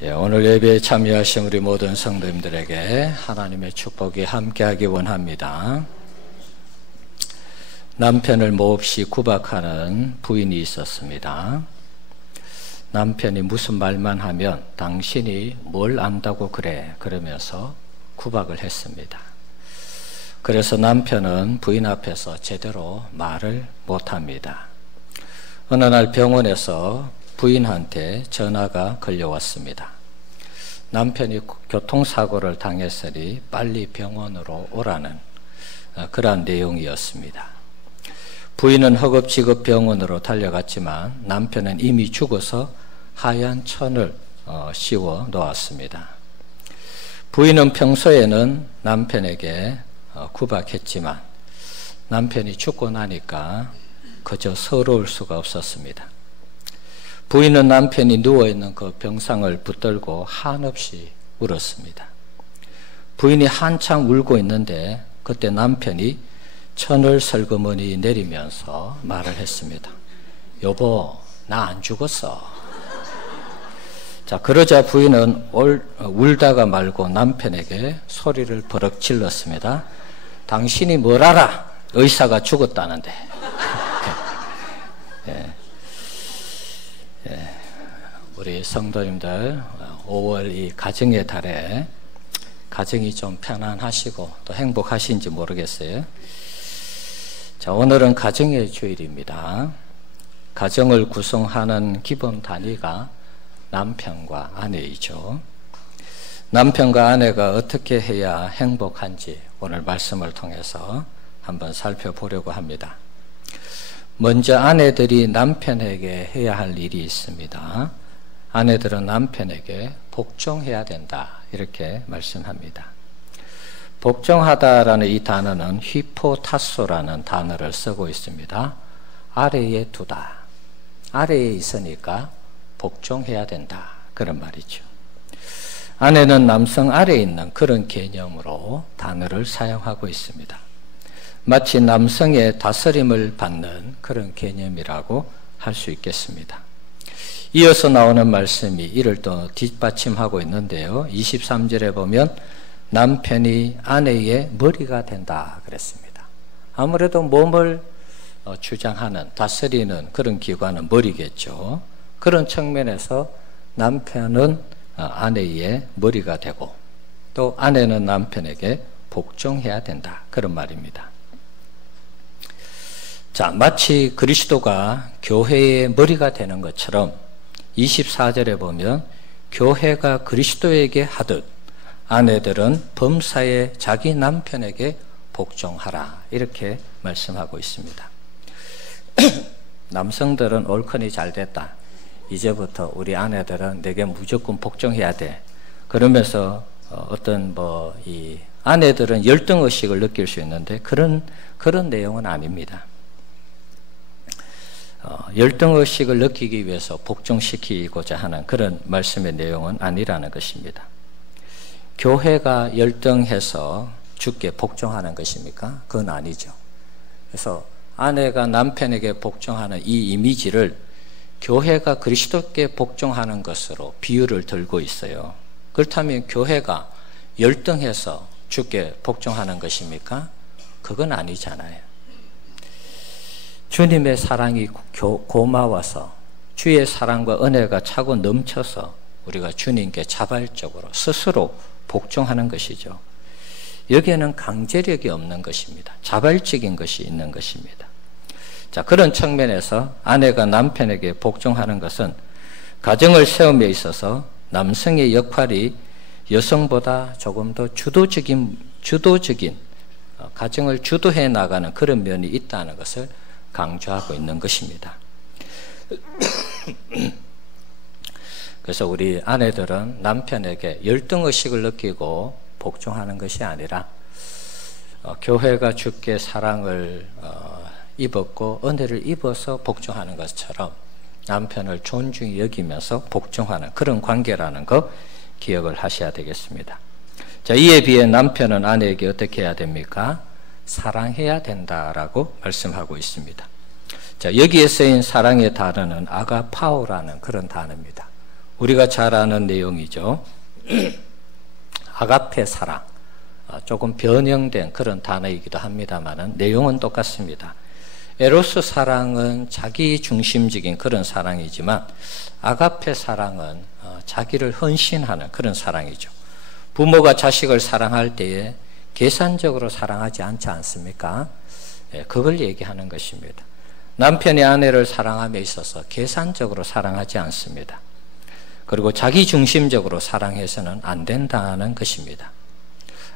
오늘 예배에 참여하신 우리 모든 성도님들에게 하나님의 축복이 함께하기 원합니다. 남편을 몹시 구박하는 부인이 있었습니다. 남편이 무슨 말만 하면 당신이 뭘 안다고 그래 그러면서 구박을 했습니다. 그래서 남편은 부인 앞에서 제대로 말을 못합니다. 어느 날 병원에서 부인한테 전화가 걸려왔습니다. 남편이 교통사고를 당했으니 빨리 병원으로 오라는 그러한 내용이었습니다. 부인은 허겁지겁 병원으로 달려갔지만 남편은 이미 죽어서 하얀 천을 씌워 놓았습니다. 부인은 평소에는 남편에게 구박했지만 남편이 죽고 나니까 그저 서러울 수가 없었습니다. 부인은 남편이 누워있는 그 병상을 붙들고 한없이 울었습니다. 부인이 한창 울고 있는데 그때 남편이 천을 슬그머니 내리면서 말을 했습니다. 여보, 나 안 죽었어. 자, 그러자 부인은 울다가 말고 남편에게 소리를 버럭 질렀습니다. 당신이 뭘 알아? 의사가 죽었다는데. 예. 우리 성도님들 5월 이 가정의 달에 가정이 좀 편안하시고 또 행복하신지 모르겠어요. 자, 오늘은 가정의 주일입니다. 가정을 구성하는 기본 단위가 남편과 아내이죠. 남편과 아내가 어떻게 해야 행복한지 오늘 말씀을 통해서 한번 살펴보려고 합니다. 먼저 아내들이 남편에게 해야 할 일이 있습니다. 아내들은 남편에게 복종해야 된다 이렇게 말씀합니다. 복종하다라는 이 단어는 휘포타소라는 단어를 쓰고 있습니다. 아래에 두다. 아래에 있으니까 복종해야 된다 그런 말이죠. 아내는 남성 아래에 있는 그런 개념으로 단어를 사용하고 있습니다. 마치 남성의 다스림을 받는 그런 개념이라고 할 수 있겠습니다. 이어서 나오는 말씀이 이를 또 뒷받침하고 있는데요. 23절에 보면 남편이 아내의 머리가 된다 그랬습니다. 아무래도 몸을 주장하는 다스리는 그런 기관은 머리겠죠. 그런 측면에서 남편은 아내의 머리가 되고 또 아내는 남편에게 복종해야 된다 그런 말입니다. 자, 마치 그리스도가 교회의 머리가 되는 것처럼 24절에 보면 교회가 그리스도에게 하듯 아내들은 범사에 자기 남편에게 복종하라 이렇게 말씀하고 있습니다. 남성들은 옳거니 잘됐다. 이제부터 우리 아내들은 내게 무조건 복종해야 돼. 그러면서 어떤 이 아내들은 열등의식을 느낄 수 있는데 그런 내용은 아닙니다. 열등의식을 느끼기 위해서 복종시키고자 하는 그런 말씀의 내용은 아니라는 것입니다. 교회가 열등해서 주께 복종하는 것입니까? 그건 아니죠. 그래서 아내가 남편에게 복종하는 이 이미지를 교회가 그리스도께 복종하는 것으로 비유를 들고 있어요. 그렇다면 교회가 열등해서 주께 복종하는 것입니까? 그건 아니잖아요. 주님의 사랑이 고마워서 주의 사랑과 은혜가 차고 넘쳐서 우리가 주님께 자발적으로 스스로 복종하는 것이죠. 여기에는 강제력이 없는 것입니다. 자발적인 것이 있는 것입니다. 자, 그런 측면에서 아내가 남편에게 복종하는 것은 가정을 세움에 있어서 남성의 역할이 여성보다 조금 더 주도적인 가정을 주도해 나가는 그런 면이 있다는 것을 강조하고 있는 것입니다. 그래서 우리 아내들은 남편에게 열등의식을 느끼고 복종하는 것이 아니라 교회가 주께 사랑을 입었고 은혜를 입어서 복종하는 것처럼 남편을 존중히 여기면서 복종하는 그런 관계라는 거 기억을 하셔야 되겠습니다. 자, 이에 비해 남편은 아내에게 어떻게 해야 됩니까? 사랑해야 된다라고 말씀하고 있습니다. 자, 여기에 쓰인 사랑의 단어는 아가파오라는 그런 단어입니다. 우리가 잘 아는 내용이죠. 아가페 사랑, 조금 변형된 그런 단어이기도 합니다만 내용은 똑같습니다. 에로스 사랑은 자기 중심적인 그런 사랑이지만 아가페 사랑은 자기를 헌신하는 그런 사랑이죠. 부모가 자식을 사랑할 때에 계산적으로 사랑하지 않지 않습니까? 그걸 얘기하는 것입니다. 남편이 아내를 사랑함에 있어서 계산적으로 사랑하지 않습니다. 그리고 자기 중심적으로 사랑해서는 안 된다는 것입니다.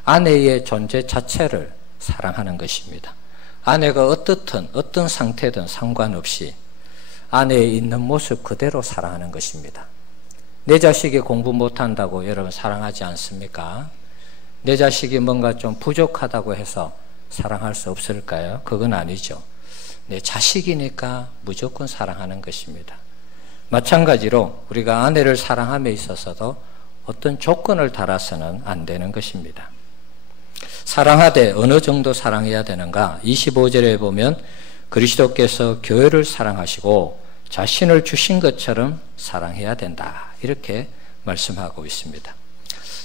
아내의 존재 자체를 사랑하는 것입니다. 아내가 어떻든 어떤 상태든 상관없이 아내의 있는 모습 그대로 사랑하는 것입니다. 내 자식이 공부 못한다고 여러분 사랑하지 않습니까? 내 자식이 뭔가 좀 부족하다고 해서 사랑할 수 없을까요? 그건 아니죠. 내 자식이니까 무조건 사랑하는 것입니다. 마찬가지로 우리가 아내를 사랑함에 있어서도 어떤 조건을 달아서는 안 되는 것입니다. 사랑하되 어느 정도 사랑해야 되는가? 25절에 보면 그리스도께서 교회를 사랑하시고 자신을 주신 것처럼 사랑해야 된다. 이렇게 말씀하고 있습니다.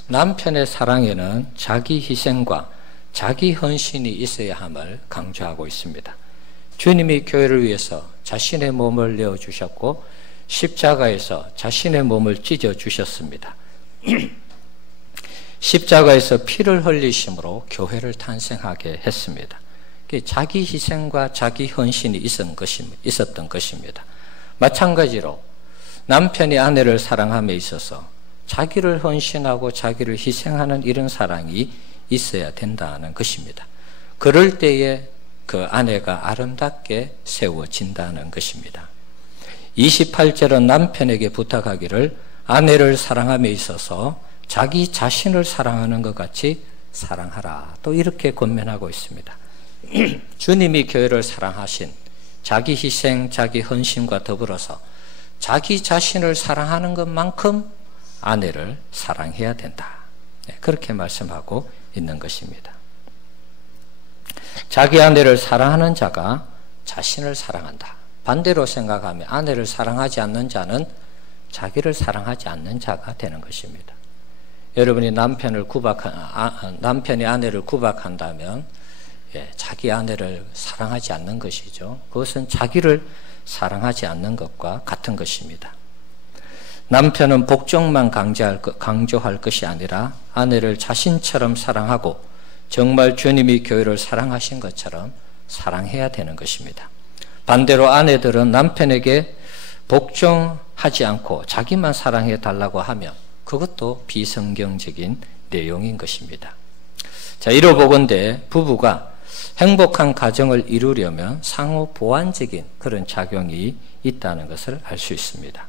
남편의 사랑에는 자기 희생과 자기 헌신이 있어야 함을 강조하고 있습니다. 주님이 교회를 위해서 자신의 몸을 내어주셨고 십자가에서 자신의 몸을 찢어주셨습니다. 십자가에서 피를 흘리심으로 교회를 탄생하게 했습니다. 자기 희생과 자기 헌신이 있었던 것입니다. 마찬가지로 남편이 아내를 사랑함에 있어서 자기를 헌신하고 자기를 희생하는 이런 사랑이 있어야 된다는 것입니다. 그럴 때에 그 아내가 아름답게 세워진다는 것입니다. 28절은 남편에게 부탁하기를 아내를 사랑함에 있어서 자기 자신을 사랑하는 것 같이 사랑하라. 또 이렇게 권면하고 있습니다. 주님이 교회를 사랑하신 자기 희생, 자기 헌신과 더불어서 자기 자신을 사랑하는 것만큼 아내를 사랑해야 된다. 그렇게 말씀하고 있는 것입니다. 자기 아내를 사랑하는 자가 자신을 사랑한다. 반대로 생각하면 아내를 사랑하지 않는 자는 자기를 사랑하지 않는 자가 되는 것입니다. 여러분이 남편이 아내를 구박한다면 자기 아내를 사랑하지 않는 것이죠. 그것은 자기를 사랑하지 않는 것과 같은 것입니다. 남편은 복종만 강조할 것이 아니라 아내를 자신처럼 사랑하고 정말 주님이 교회를 사랑하신 것처럼 사랑해야 되는 것입니다. 반대로 아내들은 남편에게 복종하지 않고 자기만 사랑해 달라고 하면 그것도 비성경적인 내용인 것입니다. 자, 이로보건대 부부가 행복한 가정을 이루려면 상호 보완적인 그런 작용이 있다는 것을 알 수 있습니다.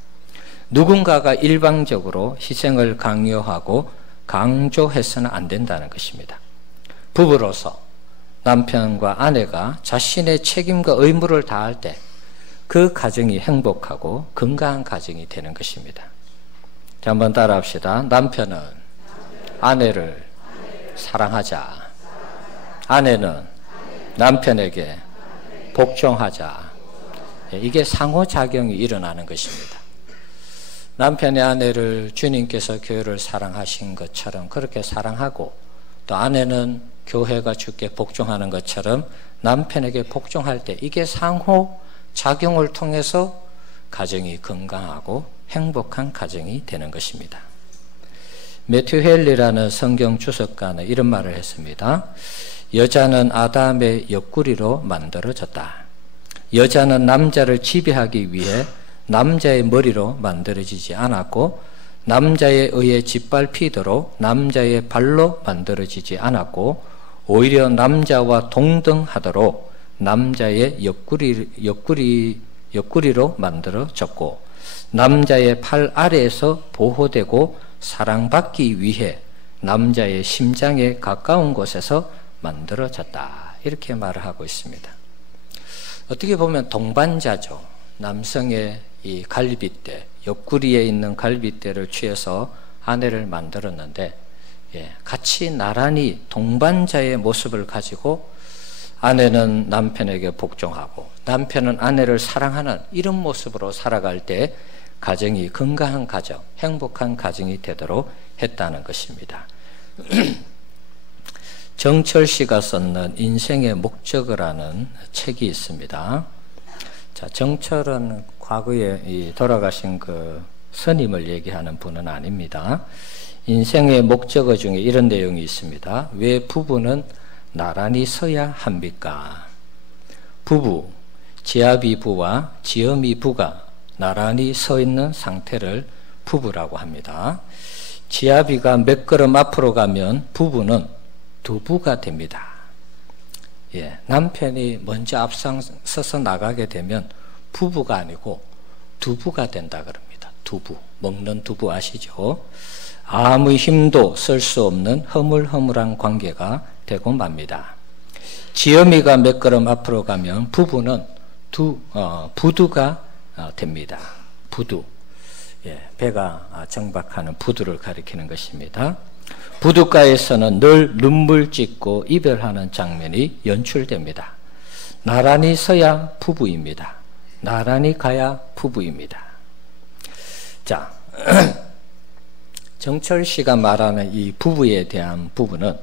누군가가 일방적으로 희생을 강요하고 강조해서는 안 된다는 것입니다. 부부로서 남편과 아내가 자신의 책임과 의무를 다할 때 그 가정이 행복하고 건강한 가정이 되는 것입니다. 자, 한번 따라합시다. 남편은 아내를 사랑하자. 아내는 남편에게 복종하자. 이게 상호작용이 일어나는 것입니다. 남편의 아내를 주님께서 교회를 사랑하신 것처럼 그렇게 사랑하고 또 아내는 교회가 주께 복종하는 것처럼 남편에게 복종할 때 이게 상호작용을 통해서 가정이 건강하고 행복한 가정이 되는 것입니다. 매튜 헬리라는 성경 주석가는 이런 말을 했습니다. 여자는 아담의 옆구리로 만들어졌다. 여자는 남자를 지배하기 위해 남자의 머리로 만들어지지 않았고 남자에 의해 짓밟히도록 남자의 발로 만들어지지 않았고 오히려 남자와 동등하도록 남자의 옆구리로 만들어졌고 남자의 팔 아래에서 보호되고 사랑받기 위해 남자의 심장에 가까운 곳에서 만들어졌다. 이렇게 말을 하고 있습니다. 어떻게 보면 동반자죠. 남성의 이 갈비뼈, 옆구리에 있는 갈비뼈를 취해서 아내를 만들었는데 같이 나란히 동반자의 모습을 가지고 아내는 남편에게 복종하고 남편은 아내를 사랑하는 이런 모습으로 살아갈 때 가정이 건강한 가정, 행복한 가정이 되도록 했다는 것입니다. 정철 씨가 썼는 인생의 목적이라는 책이 있습니다. 자, 정철은 과거에 돌아가신 그 스님을 얘기하는 분은 아닙니다. 인생의 목적어 중에 이런 내용이 있습니다. 왜 부부는 나란히 서야 합니까? 부부, 지아비 부와 지엄이 부가 나란히 서 있는 상태를 부부라고 합니다. 지아비가 몇 걸음 앞으로 가면 부부는 두부가 됩니다. 예, 남편이 먼저 앞장서서 나가게 되면 부부가 아니고 두부가 된다 그럽니다. 두부, 먹는 두부 아시죠? 아무 힘도 쓸 수 없는 허물허물한 관계가 되고 맙니다. 지엄이가 몇 걸음 앞으로 가면 부부는 부두가 됩니다. 부두, 예, 배가 정박하는 부두를 가리키는 것입니다. 부둣가에서는 늘 눈물 찢고 이별하는 장면이 연출됩니다. 나란히 서야 부부입니다. 나란히 가야 부부입니다. 자, 정철 씨가 말하는 이 부부에 대한 부분은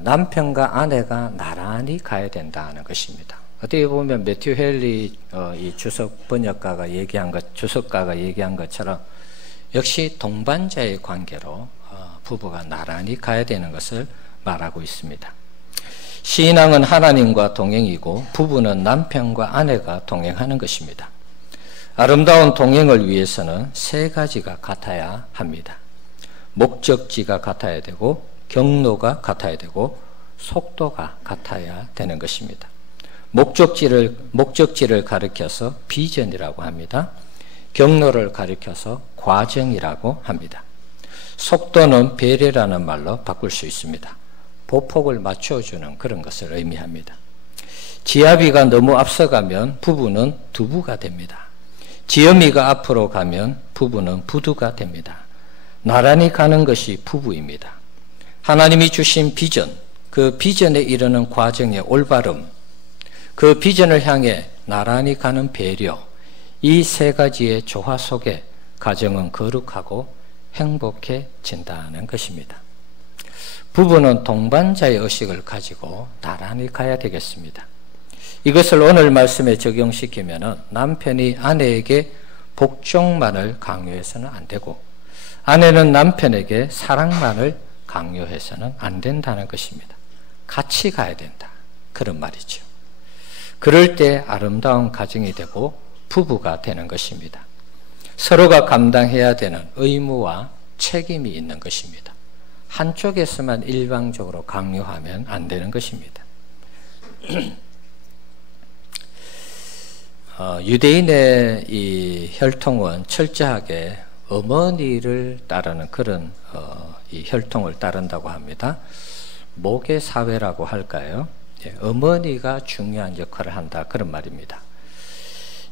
남편과 아내가 나란히 가야 된다는 것입니다. 어떻게 보면 매튜 헨리 이 주석 번역가가 얘기한 것, 주석가가 얘기한 것처럼 역시 동반자의 관계로 부부가 나란히 가야 되는 것을 말하고 있습니다. 신앙은 하나님과 동행이고 부부는 남편과 아내가 동행하는 것입니다. 아름다운 동행을 위해서는 세 가지가 같아야 합니다. 목적지가 같아야 되고 경로가 같아야 되고 속도가 같아야 되는 것입니다. 목적지를 가리켜서 비전이라고 합니다. 경로를 가리켜서 과정이라고 합니다. 속도는 배려라는 말로 바꿀 수 있습니다. 보폭을 맞춰주는 그런 것을 의미합니다. 지아비가 너무 앞서가면 부부는 두부가 됩니다. 지엄이가 앞으로 가면 부부는 부두가 됩니다. 나란히 가는 것이 부부입니다. 하나님이 주신 비전, 그 비전에 이르는 과정의 올바름, 그 비전을 향해 나란히 가는 배려, 이 세 가지의 조화 속에 가정은 거룩하고 행복해진다는 것입니다. 부부는 동반자의 의식을 가지고 나란히 가야 되겠습니다. 이것을 오늘 말씀에 적용시키면 남편이 아내에게 복종만을 강요해서는 안 되고 아내는 남편에게 사랑만을 강요해서는 안 된다는 것입니다. 같이 가야 된다. 그런 말이죠. 그럴 때 아름다운 가정이 되고 부부가 되는 것입니다. 서로가 감당해야 되는 의무와 책임이 있는 것입니다. 한쪽에서만 일방적으로 강요하면 안 되는 것입니다. 유대인의 이 혈통은 철저하게 어머니를 따르는 그런 이 혈통을 따른다고 합니다. 모계 사회라고 할까요? 어머니가 중요한 역할을 한다 그런 말입니다.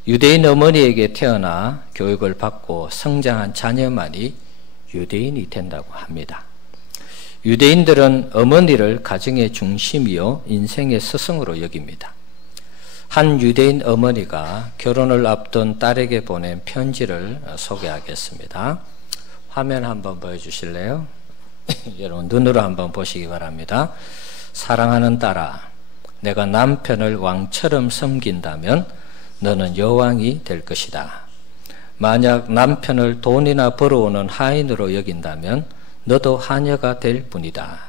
유대인 어머니에게 태어나 교육을 받고 성장한 자녀만이 유대인이 된다고 합니다. 유대인들은 어머니를 가정의 중심이요 인생의 스승으로 여깁니다. 한 유대인 어머니가 결혼을 앞둔 딸에게 보낸 편지를 소개하겠습니다. 화면 한번 보여주실래요? 여러분 눈으로 한번 보시기 바랍니다. 사랑하는 딸아, 내가 남편을 왕처럼 섬긴다면 너는 여왕이 될 것이다. 만약 남편을 돈이나 벌어오는 하인으로 여긴다면 너도 하녀가 될 뿐이다.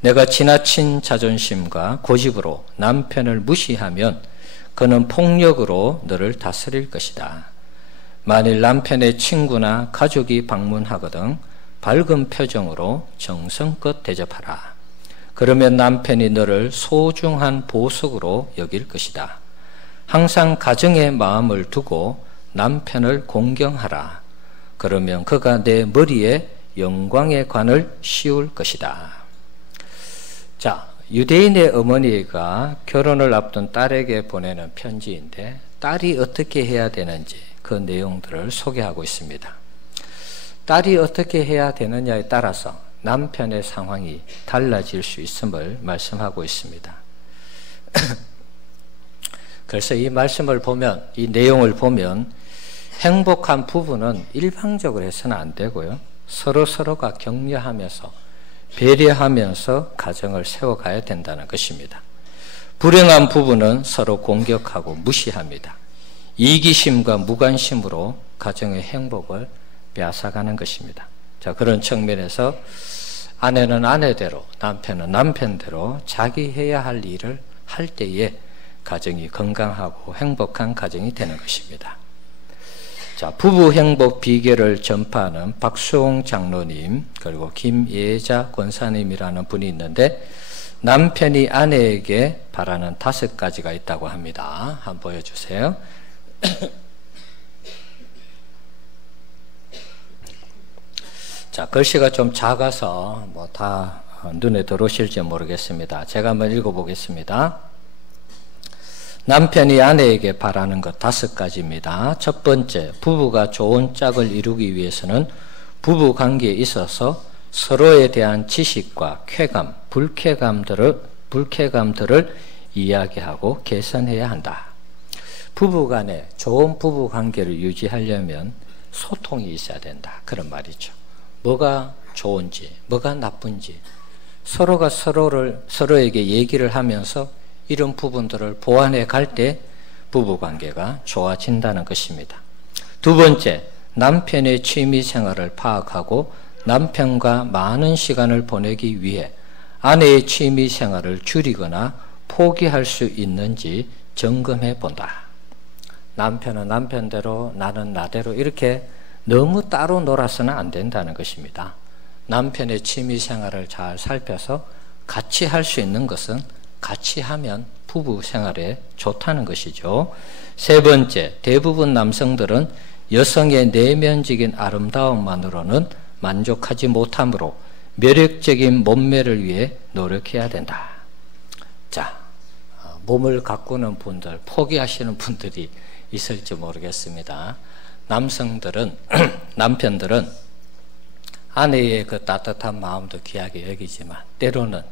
내가 지나친 자존심과 고집으로 남편을 무시하면 그는 폭력으로 너를 다스릴 것이다. 만일 남편의 친구나 가족이 방문하거든 밝은 표정으로 정성껏 대접하라. 그러면 남편이 너를 소중한 보석으로 여길 것이다. 항상 가정의 마음을 두고 남편을 공경하라. 그러면 그가 내 머리에 영광의 관을 씌울 것이다. 자, 유대인의 어머니가 결혼을 앞둔 딸에게 보내는 편지인데 딸이 어떻게 해야 되는지 그 내용들을 소개하고 있습니다. 딸이 어떻게 해야 되느냐에 따라서 남편의 상황이 달라질 수 있음을 말씀하고 있습니다. 그래서 이 말씀을 보면, 이 내용을 보면 행복한 부부는 일방적으로 해서는 안 되고요. 서로가 격려하면서 배려하면서 가정을 세워가야 된다는 것입니다. 불행한 부부는 서로 공격하고 무시합니다. 이기심과 무관심으로 가정의 행복을 빼앗아가는 것입니다. 자, 그런 측면에서 아내는 아내대로, 남편은 남편대로 자기 해야 할 일을 할 때에 가정이 건강하고 행복한 가정이 되는 것입니다. 자, 부부 행복 비결을 전파하는 박수홍 장로님, 그리고 김예자 권사님이라는 분이 있는데, 남편이 아내에게 바라는 5가지가 있다고 합니다. 한번 보여주세요. 자, 글씨가 좀 작아서 뭐 다 눈에 들어오실지 모르겠습니다. 제가 한번 읽어보겠습니다. 남편이 아내에게 바라는 것 5가지입니다. 첫 번째, 부부가 좋은 짝을 이루기 위해서는 부부 관계에 있어서 서로에 대한 지식과 쾌감, 불쾌감들을 이야기하고 개선해야 한다. 부부 간에 좋은 부부 관계를 유지하려면 소통이 있어야 된다. 그런 말이죠. 뭐가 좋은지, 뭐가 나쁜지 서로가 서로에게 얘기를 하면서 이런 부분들을 보완해 갈 때 부부관계가 좋아진다는 것입니다. 두 번째, 남편의 취미 생활을 파악하고 남편과 많은 시간을 보내기 위해 아내의 취미 생활을 줄이거나 포기할 수 있는지 점검해 본다. 남편은 남편대로, 나는 나대로 이렇게 너무 따로 놀아서는 안 된다는 것입니다. 남편의 취미 생활을 잘 살펴서 같이 할 수 있는 것은 같이 하면 부부 생활에 좋다는 것이죠. 세 번째, 대부분 남성들은 여성의 내면적인 아름다움만으로는 만족하지 못하므로 매력적인 몸매를 위해 노력해야 된다. 자, 몸을 가꾸는 분들, 포기하시는 분들이 있을지 모르겠습니다. 남편들은 아내의 그 따뜻한 마음도 귀하게 여기지만 때로는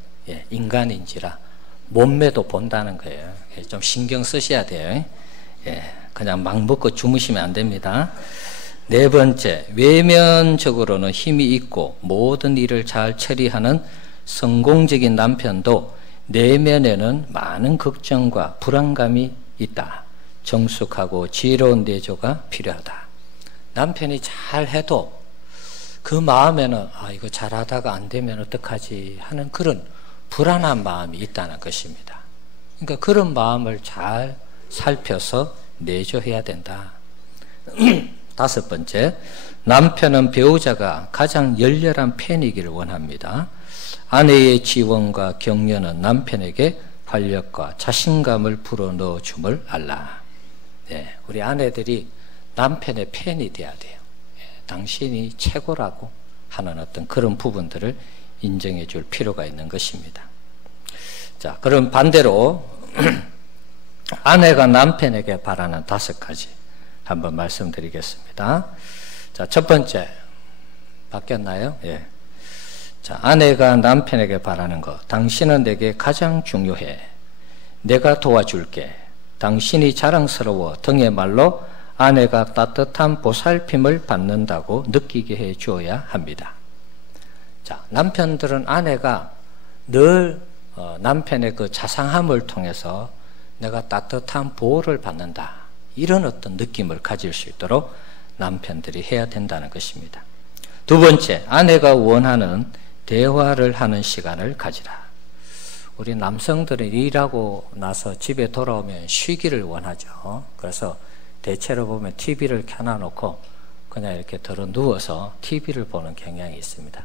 인간인지라 몸매도 본다는 거예요. 좀 신경 쓰셔야 돼요. 그냥 막 먹고 주무시면 안 됩니다. 네 번째, 외면적으로는 힘이 있고 모든 일을 잘 처리하는 성공적인 남편도 내면에는 많은 걱정과 불안감이 있다. 정숙하고 지혜로운 내조가 필요하다. 남편이 잘해도 그 마음에는 이거 잘하다가 안 되면 어떡하지 하는 그런 불안한 마음이 있다는 것입니다. 그러니까 그런 마음을 잘 살펴서 내조해야 된다. 5번째, 남편은 배우자가 가장 열렬한 팬이기를 원합니다. 아내의 지원과 격려는 남편에게 활력과 자신감을 불어넣어 줌을 알라. 우리 아내들이 남편의 팬이 돼야 돼요. 당신이 최고라고 하는 어떤 그런 부분들을 인정해 줄 필요가 있는 것입니다. 자, 그럼 반대로 아내가 남편에게 바라는 5가지 한번 말씀드리겠습니다. 자, 첫 번째, 바뀌었나요? 자, 아내가 남편에게 바라는 것. 당신은 내게 가장 중요해. 내가 도와줄게. 당신이 자랑스러워 등의 말로 아내가 따뜻한 보살핌을 받는다고 느끼게 해 주어야 합니다. 자, 남편들은 아내가 늘 남편의 그 자상함을 통해서 내가 따뜻한 보호를 받는다. 이런 어떤 느낌을 가질 수 있도록 남편들이 해야 된다는 것입니다. 두 번째, 아내가 원하는 대화를 하는 시간을 가지라. 우리 남성들은 일하고 나서 집에 돌아오면 쉬기를 원하죠. 그래서 대체로 보면 TV를 켜놔놓고 그냥 이렇게 들어 누워서 TV를 보는 경향이 있습니다.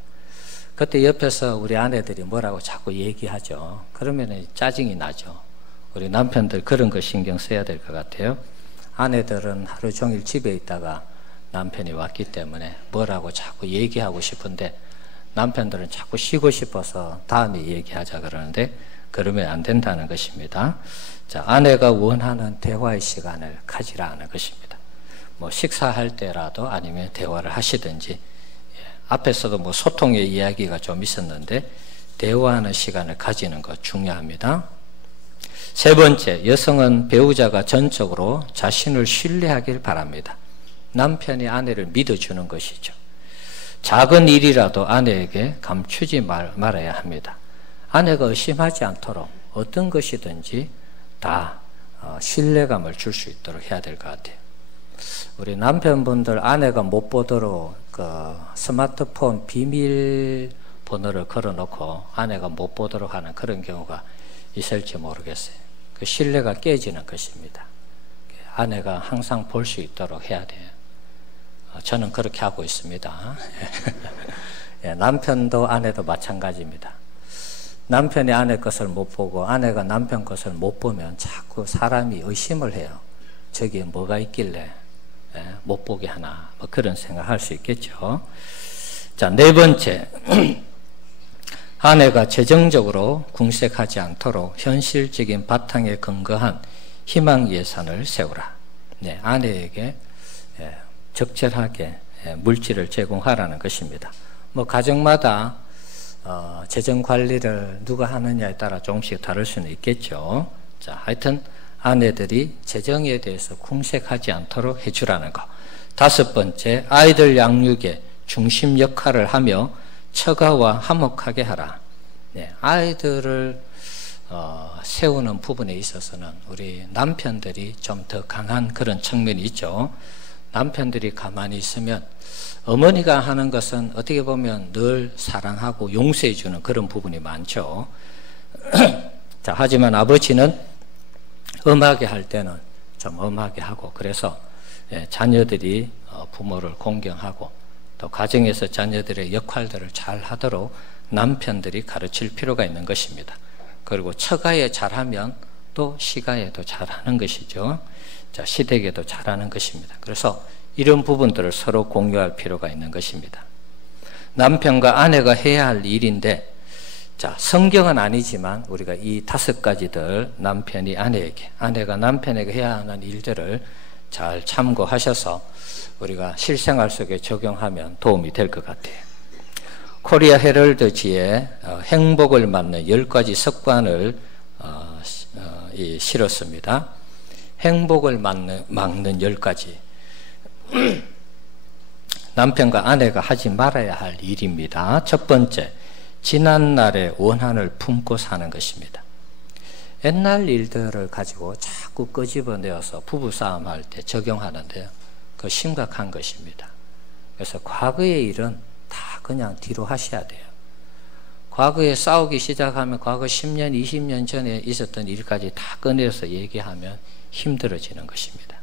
그때 옆에서 우리 아내들이 뭐라고 자꾸 얘기하죠. 그러면 짜증이 나죠. 우리 남편들 그런 거 신경 써야 될 것 같아요. 아내들은 하루 종일 집에 있다가 남편이 왔기 때문에 뭐라고 자꾸 얘기하고 싶은데 남편들은 자꾸 쉬고 싶어서 다음에 얘기하자 그러는데 그러면 안 된다는 것입니다. 자, 아내가 원하는 대화의 시간을 가지라는 것입니다. 뭐 식사할 때라도 아니면 대화를 하시든지, 앞에서도 뭐 소통의 이야기가 좀 있었는데 대화하는 시간을 가지는 것 중요합니다. 세 번째, 여성은 배우자가 전적으로 자신을 신뢰하길 바랍니다. 남편이 아내를 믿어주는 것이죠. 작은 일이라도 아내에게 감추지 말아야 합니다. 아내가 의심하지 않도록 어떤 것이든지 다 신뢰감을 줄 수 있도록 해야 될 것 같아요. 우리 남편분들 아내가 못 보도록 그 스마트폰 비밀번호를 걸어놓고 아내가 못 보도록 하는 그런 경우가 있을지 모르겠어요. 그 신뢰가 깨지는 것입니다. 아내가 항상 볼 수 있도록 해야 돼요. 저는 그렇게 하고 있습니다. 남편도 아내도 마찬가지입니다. 남편이 아내 것을 못 보고 아내가 남편 것을 못 보면 자꾸 사람이 의심을 해요. 저기에 뭐가 있길래 못 보게 하나, 뭐 그런 생각할 수 있겠죠. 자, 네 번째, 아내가 재정적으로 궁색하지 않도록 현실적인 바탕에 근거한 희망 예산을 세우라. 네, 아내에게 적절하게 물질을 제공하라는 것입니다. 뭐 가정마다 재정 관리를 누가 하느냐에 따라 조금씩 다를 수는 있겠죠. 자, 하여튼 아내들이 재정에 대해서 궁색하지 않도록 해주라는 것. 다섯 번째, 아이들 양육의 중심 역할을 하며 처가와 화목하게 하라. 네, 아이들을 세우는 부분에 있어서는 우리 남편들이 좀 더 강한 그런 측면이 있죠. 남편들이 가만히 있으면 어머니가 하는 것은 어떻게 보면 늘 사랑하고 용서해 주는 그런 부분이 많죠. 자, 하지만 아버지는 엄하게 할 때는 좀 엄하게 하고, 그래서 자녀들이 부모를 공경하고 또 가정에서 자녀들의 역할들을 잘 하도록 남편들이 가르칠 필요가 있는 것입니다. 그리고 처가에 잘하면 또 시가에도 잘하는 것이죠. 자, 시댁에도 잘하는 것입니다. 그래서 이런 부분들을 서로 공유할 필요가 있는 것입니다. 남편과 아내가 해야 할 일인데, 자, 성경은 아니지만 우리가 이 다섯 가지들 남편이 아내에게, 아내가 남편에게 해야 하는 일들을 잘 참고하셔서 우리가 실생활 속에 적용하면 도움이 될 것 같아요. 코리아 헤럴드지에 행복을 막는 10가지 습관을 실었습니다. 행복을 막는 10가지. 남편과 아내가 하지 말아야 할 일입니다. 첫 번째, 지난날의 원한을 품고 사는 것입니다. 옛날 일들을 가지고 자꾸 끄집어내어서 부부싸움 할 때 적용하는데요, 그 심각한 것입니다. 그래서 과거의 일은 다 그냥 뒤로 하셔야 돼요. 과거에 싸우기 시작하면 과거 10년, 20년 전에 있었던 일까지 다 꺼내서 얘기하면 힘들어지는 것입니다.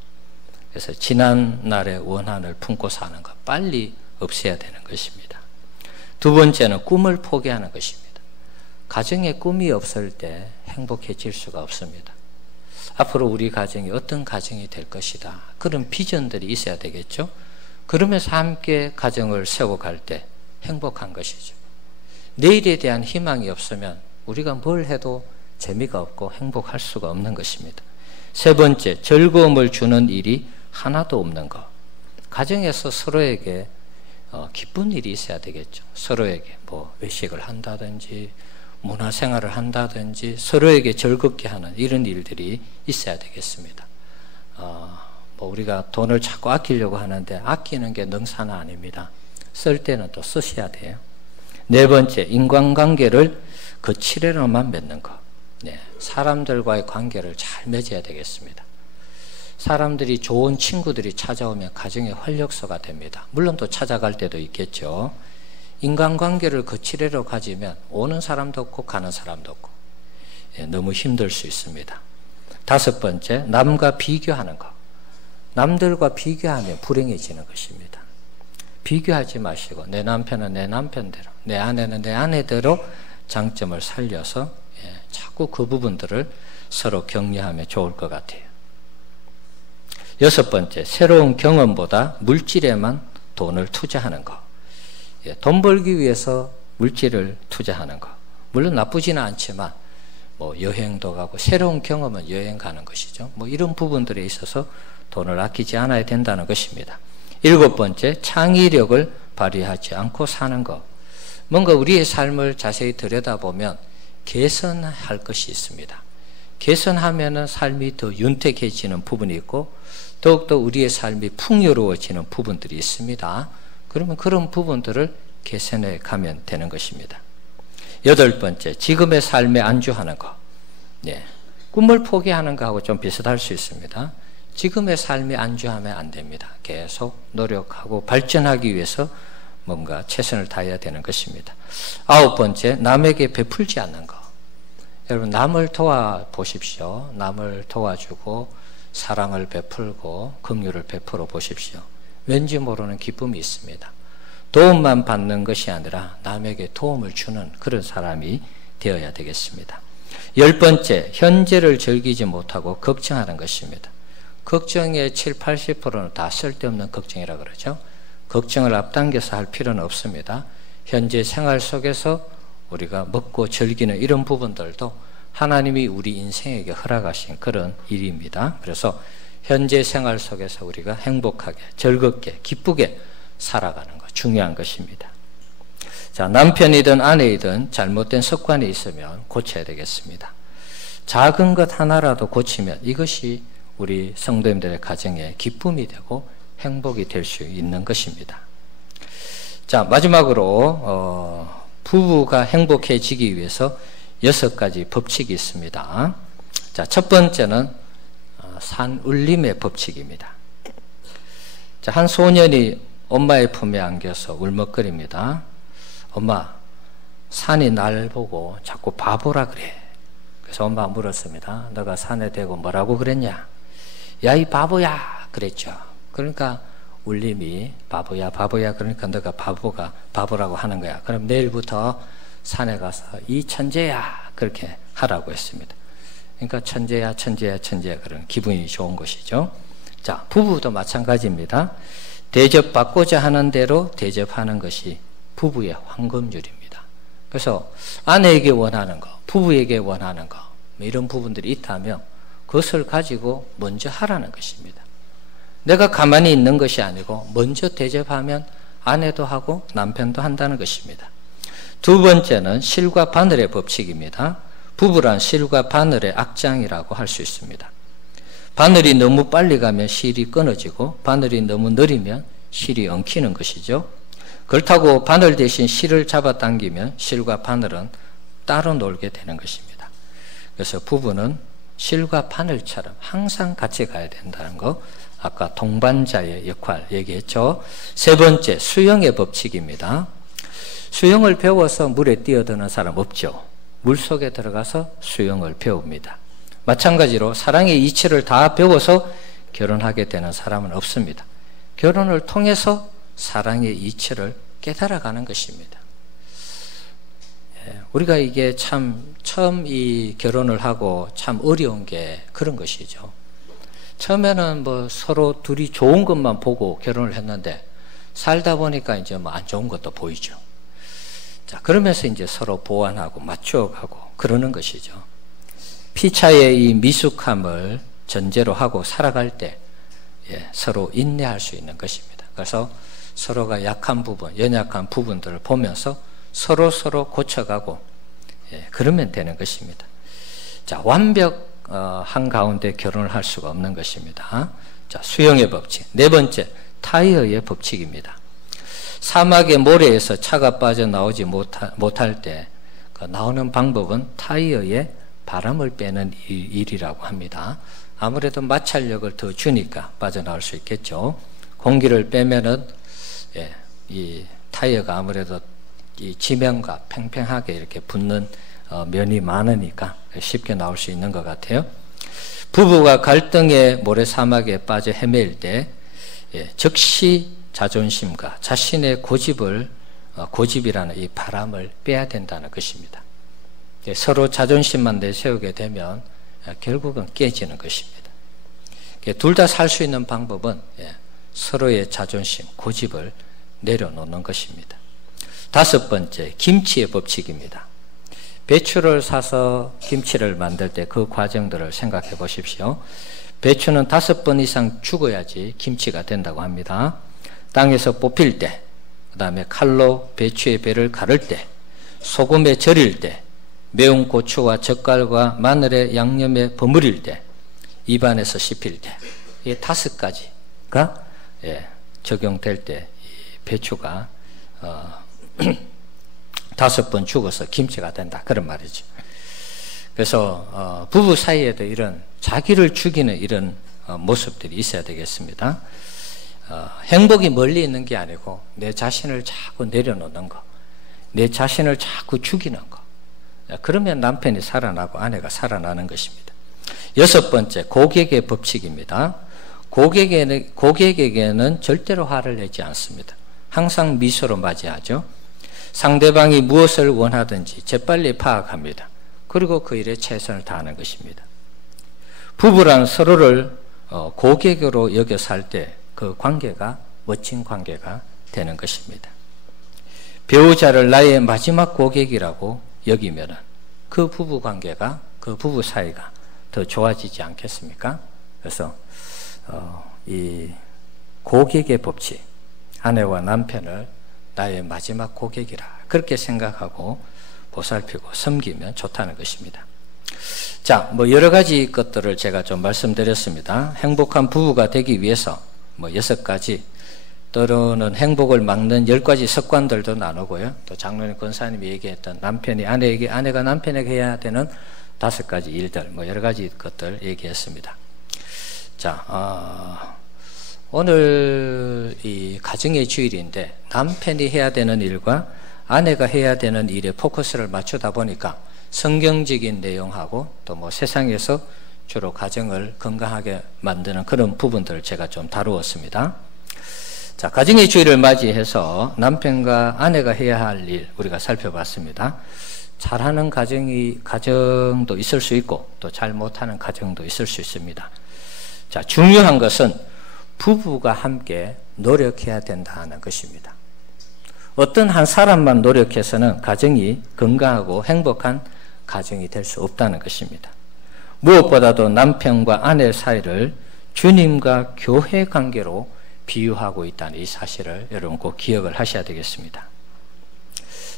그래서 지난날의 원한을 품고 사는 것 빨리 없애야 되는 것입니다. 두 번째는 꿈을 포기하는 것입니다. 가정에 꿈이 없을 때 행복해질 수가 없습니다. 앞으로 우리 가정이 어떤 가정이 될 것이다, 그런 비전들이 있어야 되겠죠. 그러면서 함께 가정을 세워갈 때 행복한 것이죠. 내일에 대한 희망이 없으면 우리가 뭘 해도 재미가 없고 행복할 수가 없는 것입니다. 세 번째, 즐거움을 주는 일이 하나도 없는 것. 가정에서 서로에게 기쁜 일이 있어야 되겠죠. 서로에게 뭐 외식을 한다든지 문화생활을 한다든지 서로에게 즐겁게 하는 이런 일들이 있어야 되겠습니다. 뭐 우리가 돈을 자꾸 아끼려고 하는데 아끼는 게 능사는 아닙니다. 쓸 때는 또 쓰셔야 돼요. 네 번째, 인간관계를 거칠애로만 맺는 것. 네, 사람들과의 관계를 잘 맺어야 되겠습니다. 사람들이 좋은 친구들이 찾아오면 가정의 활력소가 됩니다. 물론 또 찾아갈 때도 있겠죠. 인간관계를 거칠애로 가지면 오는 사람도 없고 가는 사람도 없고 너무 힘들 수 있습니다. 다섯 번째, 남과 비교하는 것. 남들과 비교하면 불행해지는 것입니다. 비교하지 마시고 내 남편은 내 남편대로, 내 아내는 내 아내대로 장점을 살려서 자꾸 그 부분들을 서로 격려하면 좋을 것 같아요. 여섯 번째, 새로운 경험보다 물질에만 돈을 투자하는 것. 돈 벌기 위해서 물질을 투자하는 것. 물론 나쁘지는 않지만 뭐 여행도 가고 새로운 경험은 여행 가는 것이죠. 뭐 이런 부분들에 있어서 돈을 아끼지 않아야 된다는 것입니다. 일곱 번째, 창의력을 발휘하지 않고 사는 것. 뭔가 우리의 삶을 자세히 들여다보면 개선할 것이 있습니다. 개선하면은 삶이 더 윤택해지는 부분이 있고 더욱더 우리의 삶이 풍요로워지는 부분들이 있습니다. 그러면 그런 부분들을 개선해 가면 되는 것입니다. 8번째, 지금의 삶에 안주하는 것. 예, 꿈을 포기하는 것하고 좀 비슷할 수 있습니다. 지금의 삶에 안주하면 안 됩니다. 계속 노력하고 발전하기 위해서 뭔가 최선을 다해야 되는 것입니다. 9번째, 남에게 베풀지 않는 것. 여러분, 남을 도와보십시오. 남을 도와주고 사랑을 베풀고 긍휼을 베풀어 보십시오. 왠지 모르는 기쁨이 있습니다. 도움만 받는 것이 아니라 남에게 도움을 주는 그런 사람이 되어야 되겠습니다. 10번째, 현재를 즐기지 못하고 걱정하는 것입니다. 걱정의 7, 80%는 다 쓸데없는 걱정이라 그러죠. 걱정을 앞당겨서 할 필요는 없습니다. 현재 생활 속에서 우리가 먹고 즐기는 이런 부분들도 하나님이 우리 인생에게 허락하신 그런 일입니다. 그래서 현재 생활 속에서 우리가 행복하게, 즐겁게, 기쁘게 살아가는 것 중요한 것입니다. 자, 남편이든 아내이든 잘못된 습관이 있으면 고쳐야 되겠습니다. 작은 것 하나라도 고치면 이것이 우리 성도님들의 가정에 기쁨이 되고 행복이 될 수 있는 것입니다. 자, 마지막으로 부부가 행복해지기 위해서 6가지 법칙이 있습니다. 자, 첫 번째는 산울림의 법칙입니다. 자, 한 소년이 엄마의 품에 안겨서 울먹거립니다. 엄마, 산이 날 보고 자꾸 바보라 그래. 그래서 엄마가 물었습니다. 너가 산에 대고 뭐라고 그랬냐? 야, 이 바보야 그랬죠. 그러니까 울림이 바보야 바보야, 그러니까 너가 바보라고 하는 거야. 그럼 내일부터 산에 가서 이 천재야 그렇게 하라고 했습니다. 그러니까 천재야 천재야 천재야 그런 기분이 좋은 것이죠. 자, 부부도 마찬가지입니다. 대접받고자 하는 대로 대접하는 것이 부부의 황금률입니다. 그래서 아내에게 원하는 거, 부부에게 원하는 거, 이런 부분들이 있다면 그것을 가지고 먼저 하라는 것입니다. 내가 가만히 있는 것이 아니고 먼저 대접하면 아내도 하고 남편도 한다는 것입니다. 두 번째는 실과 바늘의 법칙입니다. 부부란 실과 바늘의 악장이라고 할 수 있습니다. 바늘이 너무 빨리 가면 실이 끊어지고 바늘이 너무 느리면 실이 엉키는 것이죠. 그렇다고 바늘 대신 실을 잡아당기면 실과 바늘은 따로 놀게 되는 것입니다. 그래서 부부는 실과 바늘처럼 항상 같이 가야 된다는 거, 아까 동반자의 역할 얘기했죠. 세 번째, 수영의 법칙입니다. 수영을 배워서 물에 뛰어드는 사람 없죠. 물속에 들어가서 수영을 배웁니다. 마찬가지로 사랑의 이치를 다 배워서 결혼하게 되는 사람은 없습니다. 결혼을 통해서 사랑의 이치를 깨달아가는 것입니다. 우리가 이게 참 처음 이 결혼을 하고 참 어려운 게 그런 것이죠. 처음에는 뭐 서로 둘이 좋은 것만 보고 결혼을 했는데 살다 보니까 이제 뭐 안 좋은 것도 보이죠. 자, 그러면서 이제 서로 보완하고 맞추어가고 그러는 것이죠. 피차의 이 미숙함을 전제로 하고 살아갈 때 서로 인내할 수 있는 것입니다. 그래서 서로가 약한 부분, 연약한 부분들을 보면서 서로 고쳐가고 그러면 되는 것입니다. 자, 완벽한 가운데 결혼을 할 수가 없는 것입니다. 자, 수영의 법칙. 네 번째, 타이어의 법칙입니다. 사막의 모래에서 차가 빠져나오지 못할 때 그 나오는 방법은 타이어에 바람을 빼는 일이라고 합니다. 아무래도 마찰력을 더 주니까 빠져나올 수 있겠죠. 공기를 빼면은 이 타이어가 아무래도 이 지면과 팽팽하게 이렇게 붙는 면이 많으니까 쉽게 나올 수 있는 것 같아요. 부부가 갈등의 모래사막에 빠져 헤매일 때 즉시 자존심과 자신의 고집이라는 이 바람을 빼야 된다는 것입니다. 서로 자존심만 내세우게 되면 결국은 깨지는 것입니다. 둘 다 살 수 있는 방법은 서로의 자존심, 고집을 내려놓는 것입니다. 다섯 번째, 김치의 법칙입니다. 배추를 사서 김치를 만들 때 그 과정들을 생각해 보십시오. 배추는 5번 이상 죽어야지 김치가 된다고 합니다. 땅에서 뽑힐 때, 그 다음에 칼로 배추의 배를 가를 때, 소금에 절일 때, 매운 고추와 젓갈과 마늘의 양념에 버무릴 때, 입안에서 씹힐 때, 이 5가지가 적용될 때 배추가 5번 죽어서 김치가 된다, 그런 말이죠. 그래서 부부 사이에도 이런 자기를 죽이는 이런 모습들이 있어야 되겠습니다. 행복이 멀리 있는 게 아니고 내 자신을 자꾸 내려놓는 거, 내 자신을 자꾸 죽이는 거, 그러면 남편이 살아나고 아내가 살아나는 것입니다. 6번째, 고객의 법칙입니다. 고객에게는 절대로 화를 내지 않습니다. 항상 미소로 맞이하죠. 상대방이 무엇을 원하든지 재빨리 파악합니다. 그리고 그 일에 최선을 다하는 것입니다. 부부란 서로를 고객으로 여겨서 할 때 그 관계가 멋진 관계가 되는 것입니다. 배우자를 나의 마지막 고객이라고 여기면 그 부부 관계가, 그 부부 사이가 더 좋아지지 않겠습니까? 그래서 이 고객의 법칙, 아내와 남편을 나의 마지막 고객이라 그렇게 생각하고 보살피고 섬기면 좋다는 것입니다. 자, 여러 가지 것들을 제가 좀 말씀드렸습니다. 행복한 부부가 되기 위해서 6가지, 때로는 행복을 막는 10가지 습관들도 나누고요. 또 장로님 권사님이 얘기했던 남편이 아내에게, 아내가 남편에게 해야 되는 5가지 일들, 여러 가지 것들 얘기했습니다. 자, 오늘 이 가정의 주일인데 남편이 해야 되는 일과 아내가 해야 되는 일에 포커스를 맞추다 보니까 성경적인 내용하고 또 세상에서 주로 가정을 건강하게 만드는 그런 부분들을 제가 좀 다루었습니다. 자, 가정의 주일을 맞이해서 남편과 아내가 해야 할 일 우리가 살펴봤습니다. 잘하는 가정도 있을 수 있고 또 잘 못하는 가정도 있을 수 있습니다. 자, 중요한 것은 부부가 함께 노력해야 된다는 것입니다. 어떤 한 사람만 노력해서는 가정이 건강하고 행복한 가정이 될 수 없다는 것입니다. 무엇보다도 남편과 아내 사이를 주님과 교회 관계로 비유하고 있다는 이 사실을 여러분 꼭 기억을 하셔야 되겠습니다.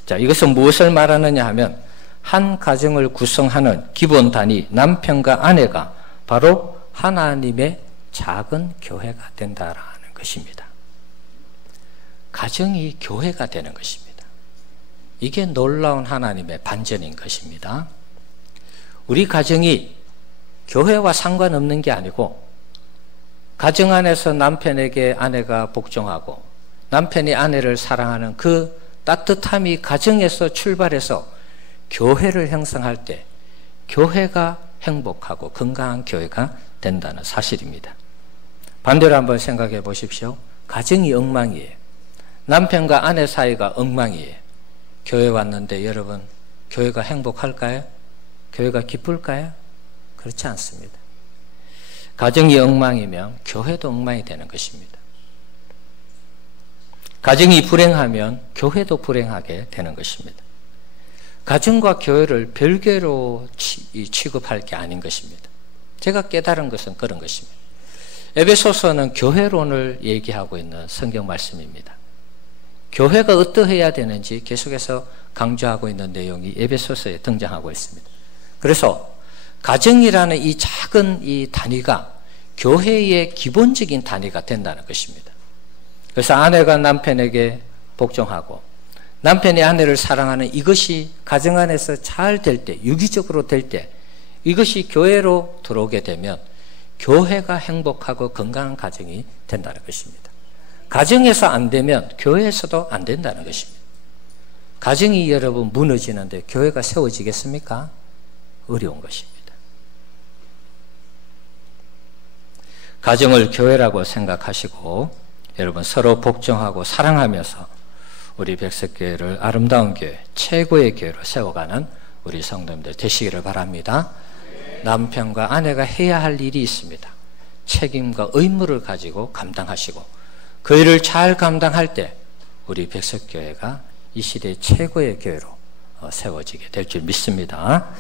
자, 이것은 무엇을 말하느냐 하면 한 가정을 구성하는 기본 단위 남편과 아내가 바로 하나님의 작은 교회가 된다라는 것입니다. 가정이 교회가 되는 것입니다. 이게 놀라운 하나님의 반전인 것입니다. 우리 가정이 교회와 상관없는 게 아니고 가정 안에서 남편에게 아내가 복종하고 남편이 아내를 사랑하는 그 따뜻함이 가정에서 출발해서 교회를 형성할 때 교회가 행복하고 건강한 교회가 된다는 사실입니다. 반대로 한번 생각해 보십시오. 가정이 엉망이에요. 남편과 아내 사이가 엉망이에요. 교회 왔는데 여러분, 교회가 행복할까요? 교회가 기쁠까요? 그렇지 않습니다. 가정이 엉망이면 교회도 엉망이 되는 것입니다. 가정이 불행하면 교회도 불행하게 되는 것입니다. 가정과 교회를 별개로 취급할 게 아닌 것입니다. 제가 깨달은 것은 그런 것입니다. 에베소서는 교회론을 얘기하고 있는 성경 말씀입니다. 교회가 어떠해야 되는지 계속해서 강조하고 있는 내용이 에베소서에 등장하고 있습니다. 그래서 가정이라는 이 작은 이 단위가 교회의 기본적인 단위가 된다는 것입니다. 그래서 아내가 남편에게 복종하고 남편이 아내를 사랑하는 이것이 가정 안에서 잘 될 때, 유기적으로 될 때 이것이 교회로 들어오게 되면 교회가 행복하고 건강한 가정이 된다는 것입니다. 가정에서 안 되면 교회에서도 안 된다는 것입니다. 가정이 여러분 무너지는데 교회가 세워지겠습니까? 어려운 것입니다. 가정을 교회라고 생각하시고 여러분 서로 복종하고 사랑하면서 우리 백석교회를 아름다운 교회, 최고의 교회로 세워가는 우리 성도님들 되시기를 바랍니다. 남편과 아내가 해야 할 일이 있습니다. 책임과 의무를 가지고 감당하시고 그 일을 잘 감당할 때 우리 백석교회가 이 시대 최고의 교회로 세워지게 될 줄 믿습니다.